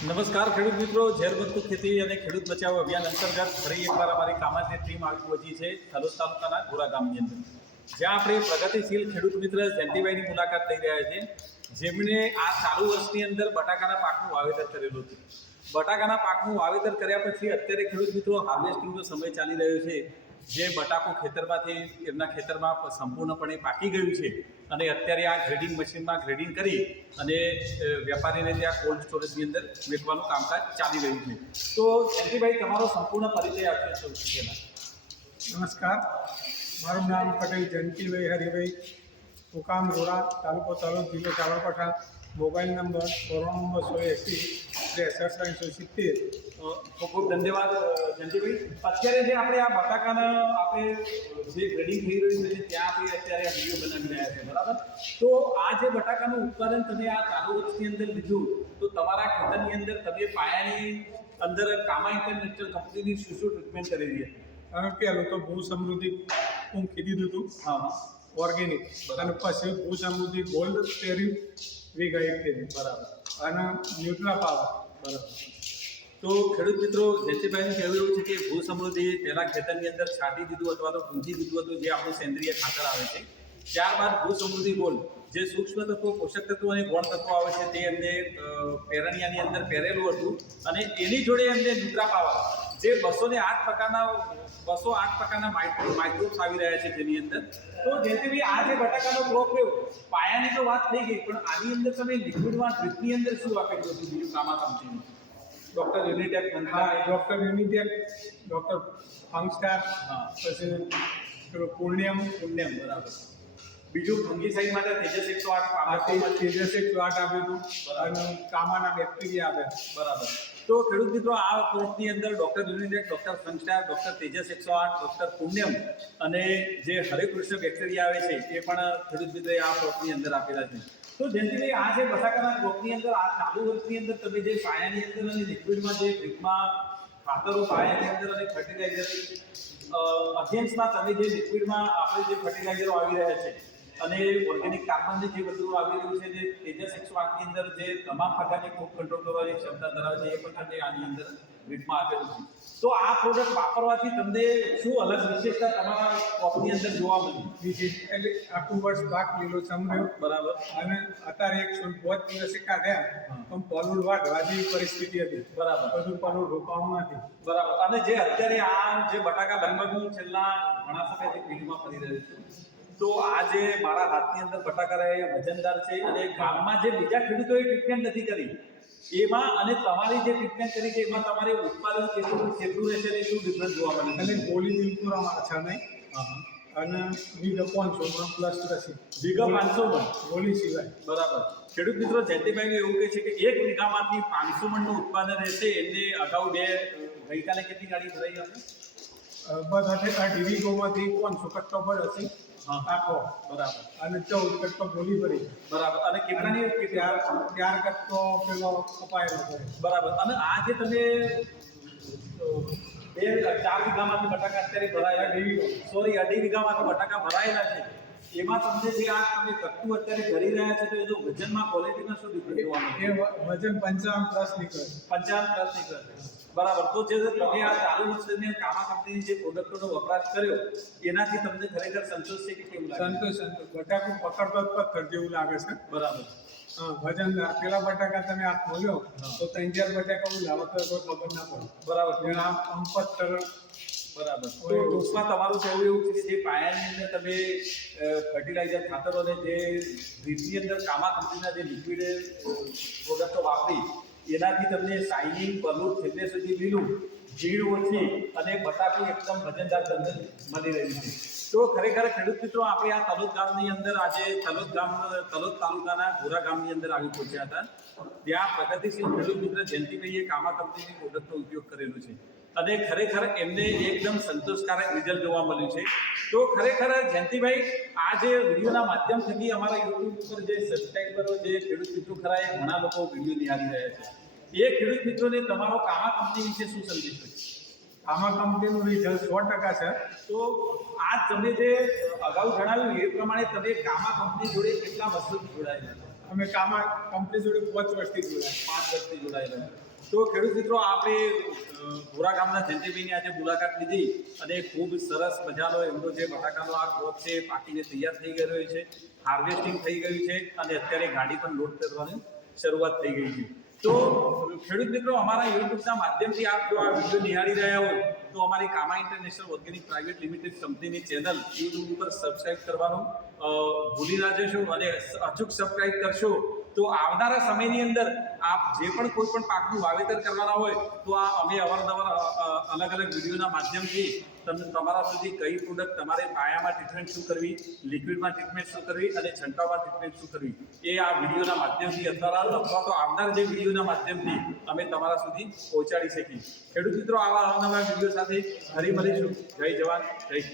નમસ્કાર ખેડૂત મિત્રો, ઝેર બનતું ખેતી અને ખેડૂત બચાવ અભિયાન અંતર્ગત ફરી એકવાર અમારી કામાજની ટીમ આવી પહોંચી છે થલોદ તાલુકાના ગોરા ગામની અંદર. જ્યાં આપણે પ્રગતિશીલ ખેડૂત મિત્ર જયંતિભાઈની મુલાકાત લઈ રહ્યા છે જેમણે આ ચાલુ વર્ષની અંદર બટાકાના પાકનું વાવેતર કરેલું હતું. બટાકાના પાકનું વાવેતર કર્યા પછી અત્યારે ખેડૂત મિત્રો, હાર્વેસ્ટિંગનો સમય ચાલી રહ્યો છે. જે બટાકો ખેતરમાંથી એમના ખેતરમાં સંપૂર્ણપણે પાકી ગયું છે અને અત્યારે આ ગ્રેડિંગ મશીનમાં ગ્રેડિંગ કરી અને વેપારીને ત્યાં કોલ્ડ સ્ટોરેજની અંદર વેચવાનું કામકાજ ચાલી રહ્યું છે. તો જયંતિભાઈ તમારો સંપૂર્ણ પરિચય આપજો સૌથી પહેલાં. નમસ્કાર. મારું નામ પટેલ જયંતિભાઈ હરિભાઈ. મુકામ રોડા તાલુકો તલોદ જિલ્લો Sabarkantha. Mobile number corona number સો એંસી. ત્રેસઠ ત્રણસો સિત્તેર. ખૂબ ખૂબ ધન્યવાદ જયંતિભાઈ. અત્યારે જે આપણે આ બટાકાના આપણે જે ગ્રેડિંગ થઈ રહ્યું છે ત્યાં આપણે અત્યારે આ વીડિયો બનાવી રહ્યા છે બરાબર? તો આ જે બટાકાનું ઉત્પાદન તમે આ ચાલુ વર્ષની અંદર લીધું તો તમારા ખેતરની અંદર તમે પાયાની અંદર કામા ઇન્ટરનેશનલ કંપનીની શું શું ટ્રીટમેન્ટ કરેલી હતી પહેલું તો ભૂ સમૃદ્ધિ હું કીધી દીધું હા. ઓર્ગેનિક અને પછી ભૂ સમૃદ્ધિ ગોલ્ડ પેરી વીઘા એક બરાબર. અને ન્યૂટના પાવર બરાબર. તો ખેડૂત મિત્રો જયંતિભાઈનું કહેવું એવું છે કે ભૂ સમૃદ્ધિ પહેલાં ખેતરની અંદર છાંટી દીધું અથવા તો ઊંચી દીધું હતું, જે આપણું સેન્દ્રિય ખાતર આવે છે. ત્યારબાદ ભૂ સમૃદ્ધિ ગોલ્ડ જે સૂક્ષ્મ તત્વો, પોષક તત્વો અને ગૌણ તત્વો આવે છે, તે એમને પેરણિયાની અંદર પહેરેલું હતું અને એની જોડે એમને ન્યુટ્રા પાવર જે બસો ને આઠ પ્રકારના બસો આઠ પ્રકારના માઇક્રો માઇક્રોબ્સ આવી રહ્યા છે જેની અંદર. તો જેથી આ જે બટાકાનો ક્રોપ રહ્યો પાયાની તો વાત થઈ ગઈ પણ આની અંદર તમે લિક્વિડમાં ડ્રીપની અંદર શું આપેલું હતું બીજું કામા કામથી ડૉક્ટર યુનિટેક હા ડૉક્ટર યુનિટેક ડૉક્ટર ફંગસ્ટાર હા. પછી પેલું પૂર્ણિયમ પુણ્યમ બરાબર. બીજું ફંગીસાઇડ માટે તેજસ એકસો આઠ આ તે પાકો તેજસ્વી આપ્યું હતું બરાબર. કામાના બેક્ટેરિયા આપ્યા બરાબર. તો ખેડૂત મિત્રો, આ કોર્સની અંદર ડોક્ટર યુનિટેક, ડોક્ટર સંસ્કાર ડોક્ટર તેજસ એકસો આઠ, ડોક્ટર પુણ્યમ અને જે હરેકૃષ્ણ બેક્ટેરિયા આવે છે, એ પણ ખેડૂત મિત્રોએ આ ક્રોપની અંદર આપેલા છે. તો જયંતિભાઈ આ જે બસાકાના કોર્સની અંદર, આ ચાલુ વર્ષની અંદર તમે જે પાયાની અંદર અને લિક્વિડમાં જે ડ્રીપમાં ખાતરો પાયાની અંદર અને ફર્ટિલાઇઝર અગેન્સ્ટમાં તમે જે લિક્વિડમાં આપણે જે ફર્ટિલાઇઝરો આવી રહ્યા છે અને ઓર્ગેનિક કાર્બન જે બધું આવી રહ્યું છે જે તેજસ એકસો આઠની અંદર જે તમામ પ્રકારની ફૂડ કંટ્રોલ કરવાની ક્ષમતા ધરાવે છે એ પ્રકારની આની અંદર વીટમાં આપેલું છે. તો આ પ્રોડક્ટ વાપરવાથી તમને શું અલગ વિશેષતા તમારા કોપની અંદર જોવા મળી? વિશેષ એટલે આખું વર્ષ પાક લીલો સમર્યો બરાબર. અને અત્યારે એક પાંચ દિવસે કાઢ્યા. પણ પલુડ વાઢવા જેવી પરિસ્થિતિ હતી. બરાબર. બધું પલુડ રોપાવાનું નથી. બરાબર. અને જે અત્યારે આ જે બટાકા બનવાનું છેલ્લા ઘણા સમયથી ફિલ્ડમાં ફરી રહ્યું છું. તો આ જે મારા હાથની અંદર બટાકા એ વજનદાર છે અને ગામમાં જે બીજા ખેડૂતોએ ટ્રીટમેન્ટ નથી કરી એમાં અને તમારી જે ટ્રીટમેન્ટ કરી છે એમાં તમારે ઉત્પાદન કેટલું કેટલું રહેશે અને શું ડિફરન્સ જોવા મળે અને ગોળી બિલકુલ અમારા છે નહીં. અને વીઘા પાંચસો માં પ્લસ રસી વીઘા 500 માં? ગોળી સિવાય બરાબર ખેડૂત મિત્રો જયંતિભાઈ એવું કહે છે કે એક વીઘામાંથી પાંચસો મણનું ઉત્પાદન રહેશે એમને અગાઉ બે ગઈકાલે કેટલી ગાડી ભરાઈ હતી બધા અઢી વીઘોમાંથી પાંચસો કટ્ટો પર હશે. આખો બરાબર. અને ચૌદ કટકો ગોળી ભરી. બરાબર. અને કેટલાની ત્યાર ત્યાર કટકો પેલો કપાયેલો બરાબર. અને આ જે તમે બે ચાર વીઘામાંથી બટાકા અત્યારે ભરાયા અઢી સોરી અઢી વીઘામાંથી બટાકા ભરાયેલા છે. એમાં તમને જે આ તમે કટ્ટું અત્યારે ભરી રહ્યા છે તો જો વજનમાં ક્વોલિટીમાં શું ડિફરન્સ એ વજન પંચાવન પ્લસ નીકળે. પંચાવન પ્લસ નીકળશે બરાબર. તો જે તમે આ ચાલુ વર્ષની કામા કંપનીની જે પ્રોડક્ટોનો વપરાશ કર્યો એનાથી તમને ખરેખર સંતોષ છે કે કેવું લાગે? સંતોષ સંતોષ. બટાકું પકડતો જ પથ્થર જેવું લાગે છે. બરાબર. ભજન વજનદાર પેલા બટાકા તમે આ ખોલ્યો તો ત્રણ ચાર બટાકા હું લાવો તો કોઈ ખબર ના પડે. બરાબર. આ આમ પથ્થર બરાબર. તો ટૂંકમાં તમારું કહેવું એવું છે કે જે પાયાની અંદર તમે ફર્ટિલાઇઝર ખાતરો અને જે રીતની અંદર કામા કંપનીના જે લિક્વિડ પ્રોડક્ટો વાપરી એનાથી તમને શાઇનિંગ પલું છેલ્લે સુધી લીલું જીડ ઓછી અને બટાકું એકદમ વજનદાર તમને મળી રહ્યું છે. તો ખરેખર ખેડૂત મિત્રો, આપણે આ તલોદ ગામની અંદર આજે તલોદ ગામ, તલોદ તાલુકાના ગોરા ગામની અંદર આવી પહોંચ્યા હતા. ત્યાં પ્રગતિશીલ ખેડૂત મિત્ર જયંતિભાઈએ કામા કંપનીની પ્રોડક્ટનો ઉપયોગ કરેલો છે. અને ખરેખર એમને એકદમ સંતોષકારક રિઝલ્ટ જોવા મળ્યું છે. તો ખરેખર જયંતિભાઈ, આ જે વિડીયોના માધ્યમ થકી અમારા યુટ્યુબ પર જે સબસ્ક્રાઈબરો જે ખેડૂત મિત્રો ખરા એ ઘણા લોકો વીડિયો નિહાળી રહ્યા છે. એ ખેડૂત મિત્રોને તમારો કામા કંપની વિશે શું સંદેશ હોય? કામા કંપનીનું રિઝલ્ટ સો ટકા છે. તો આ તમે જે અગાઉ જણાવ્યું એ પ્રમાણે તમે કામા કંપની જોડે કેટલા વર્ષોથી જોડાયેલા અમે કામા કંપની જોડે પાંચ વર્ષથી જોડાયા પાંચ વર્ષથી જોડાયેલા તો ખેડૂત મિત્રો, આપણે ભોરા ગામના જયંતિભાઈની આજે મુલાકાત લીધી અને ખૂબ સરસ મજાનો એમનો જે બટાકાનો આ ક્રોપ છે પાકીને તૈયાર થઈ ગયો છે હાર્વેસ્ટિંગ થઈ ગયું છે અને અત્યારે ગાડી પણ લોડ કરવાની શરૂઆત થઈ ગઈ છે. તો ખેડૂત મિત્રો, અમારા યુટ્યુબના માધ્યમથી આપ જો આ વીડિયો નિહાળી રહ્યા હોય, તો અમારી Kama international organic private limited કંપનીની ચેનલ યુટ્યુબ ઉપર સબસ્ક્રાઇબ કરવાનું. ભૂલી ના જશો અને અચૂક સબસ્ક્રાઇબ કરશો તો આવનારા સમયની અંદર આપ જે પણ કોઈ પણ પાકનું વાવેતર કરવાના હોય, તો આ અમે અવારનવાર અલગ અલગ વિડીયોના માધ્યમથી તમને તમારા સુધી કઈ પ્રોડક્ટ તમારે પાયામાં ટ્રીટમેન્ટ શું કરવી લિક્વિડમાં ટ્રીટમેન્ટ શું કરવી અને છંટકાવમાં ટ્રીટમેન્ટ શું કરવી, એ આ વિડીયોના માધ્યમથી અથવા અથવા તો આવનાર જે વિડીયોના માધ્યમથી અમે તમારા સુધી પહોંચાડી શકીએ. ખેડૂત મિત્રો, આવા અવનવા વીડિયો સાથે ફરી મળીશું. જય જવાન, જય